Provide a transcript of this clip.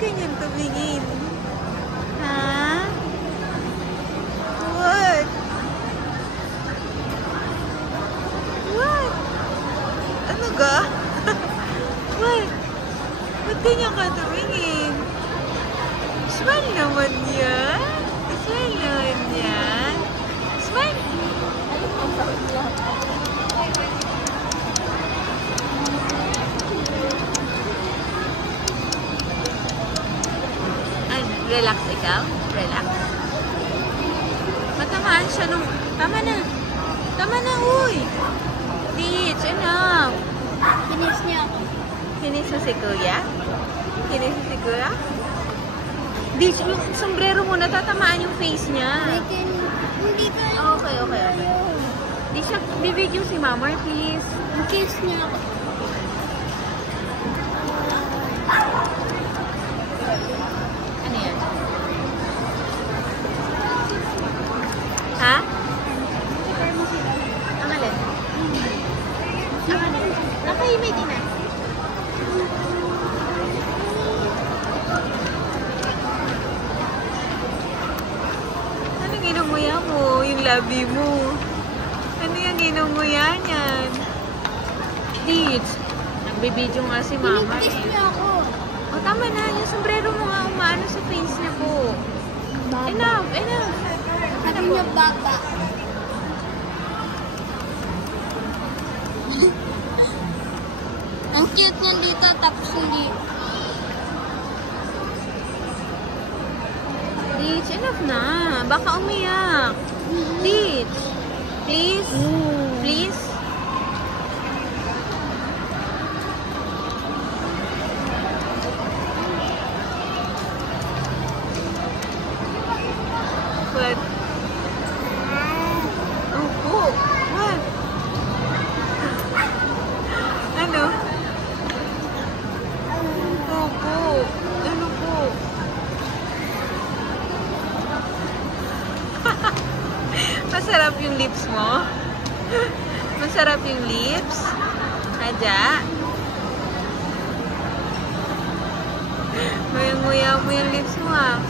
ganyan tumingin? Ha? What? What? Ano ga? What? Ba't ganyan ka tumingin? Smile naman yan. Smile naman yan. Smile. Relax ikaw? Relax. Matamaan siya nung... Tama na. Tama na, uy. Teach, enough. Kinis niya ako. Kinis mo si Kuya? Kinis mo si Kuya? Teach, yung sombrero mo, natatamaan yung face niya. Hindi ka... Okay. Teach, bibigyan si Mama, please. Kinis niya ako. Ano yan? Ha? Ang alin? Ang alin? Nakahimay din ah. Ano ginunguya mo? Yung labi mo. Ano yung ginunguya niyan? Teach. Nagbibidyo nga si Mama Kinis eh. niya ako. O tama na. Yung sombrero mo nga umaano sa face niya po. Enough. Sabi niya baba. Ang cute niya dito, tapos hindi. Teach, enough na. Baka umiyak. Teach. Please. Please. What? Opo. What? Ano? Opo. Ano po? Masarap yung lips mo? Masarap yung lips? Adya? Nguyang-nguya mo yung lips mo ah.